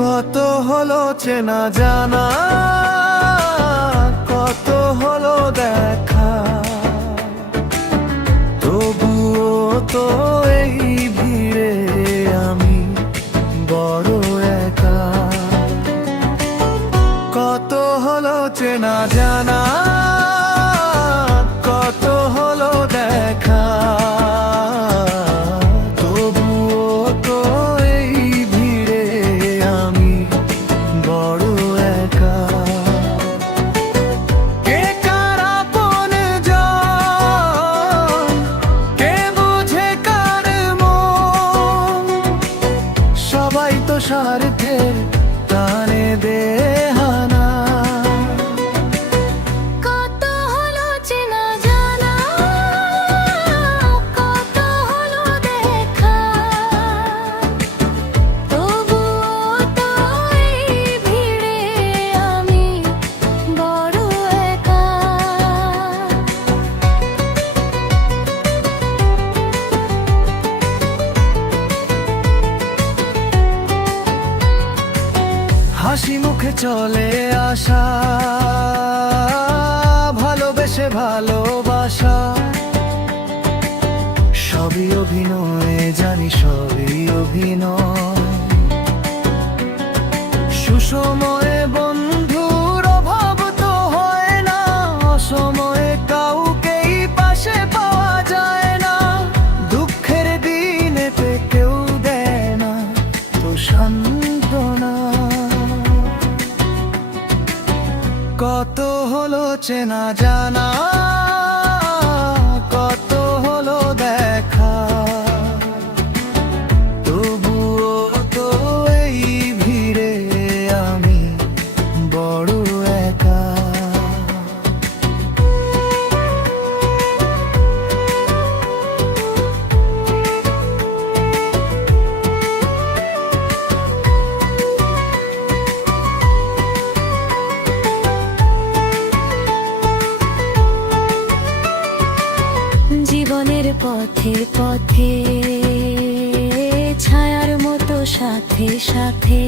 কত হলো চেনা জানা, কত হলো দেখা, তবুও তো এই ভিড়ে আমি বড় একা। কত হলো চেনা জানা, কত হলো দেখা, তবুও তো এই ভিড়ে আমি বড় একা। কে কার আপনজন, কে বুঝে কার মন, সবাই তো স্বার্থের টানে দেহানা। কত হলো চেনা জানা, কত হলো দেখা, তবুও তো এই ভিড়ে আমি বড় একা। হাসি মুখে চলে আসা, ভালোবেসে ভালোবাসা, সবই অভিনয় জানি, সবই অভিনয়। সুসময়ে বন্ধুর অভাব তো হয় না, অসময়ে কাউকেই পাশে পাওয়া যায় না। দুঃখের দিনেতে কেউ দেয় না তো সান্ত্বনা। কত হলো চেনা জানা, কত হলো দেখা, তবুও তো এই ভিড়ে আমি বড় একা। জীবনের পথে পথে ছায়ার মতো সাথে সাথে